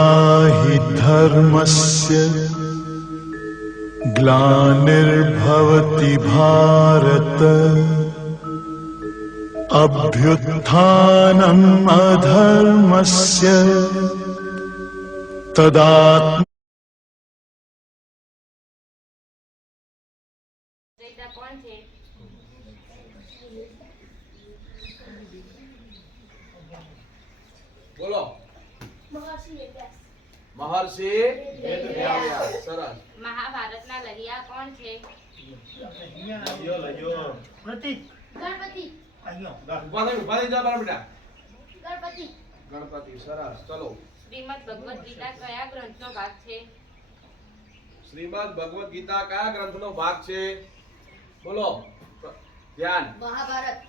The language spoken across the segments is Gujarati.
हि धर्मस्य ग्लानिर्भवति भारत अभ्युत्थानम् अधर्मस्य तदात्म બોલો મહર્ષિ વેદવ્યાસ સરસ મહાભારતના લહિયા કોણ છે? પ્રતીક ગણપતિ. ઉભા થઈ જા બાર બેટા ગણપતિ. ગણપતિ સરસ ચલો શ્રીમદ ભગવદ ગીતા કયા ગ્રંથનો ભાગ છે? શ્રીમદ ભગવદ ગીતા કયા ગ્રંથનો ભાગ છે? બોલો ધ્યાન મહાભારત.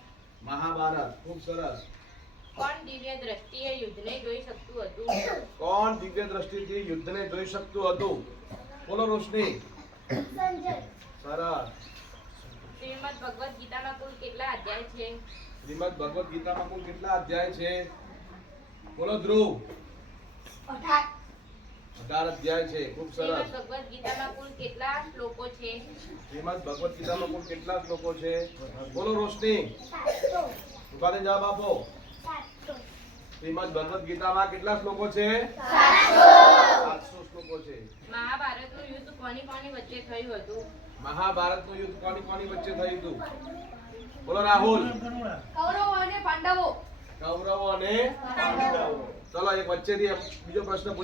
મહાભારત ખૂબ સરસ કોણ દિવ્ય દ્રષ્ટિએ યુદ્ધને જોઈ શકતું હતું? કોણ દિવ્ય દ્રષ્ટિથી યુદ્ધને જોઈ શકતું હતું? બોલો રોશની સંજય. સરસ શ્રીમદ ભગવદ ગીતામાં કુલ કેટલા અધ્યાય છે? શ્રીમદ ભગવદ ગીતામાં કુલ કેટલા અધ્યાય છે? બોલો ધ્રુવ 18 અધ્યાય છે ખૂબ સરસ શ્રીમદ ભગવદ ગીતામાં કુલ કેટલા શ્લોકો છે? શ્રીમદ ભગવદ ગીતામાં કુલ કેટલા શ્લોકો છે? બોલો રોશની ઉભા થઈને જવાબ આપો શ્રીમદ ભગવદ ગીતામાં કેટલા શ્લોકો છે? 700 શ્લોકો છે. મહાભારતનું યુદ્ધ કોની કોની વચ્ચે થયું હતું? મહાભારતનું યુદ્ધ કોની કોની વચ્ચે થયું હતું? બોલો રાહુલ કૌરવો અને પાંડવો. કૌરવો અને પાંડવો. ચલો એક વચ્ચેથી બીજો પ્રશ્ન પૂછો.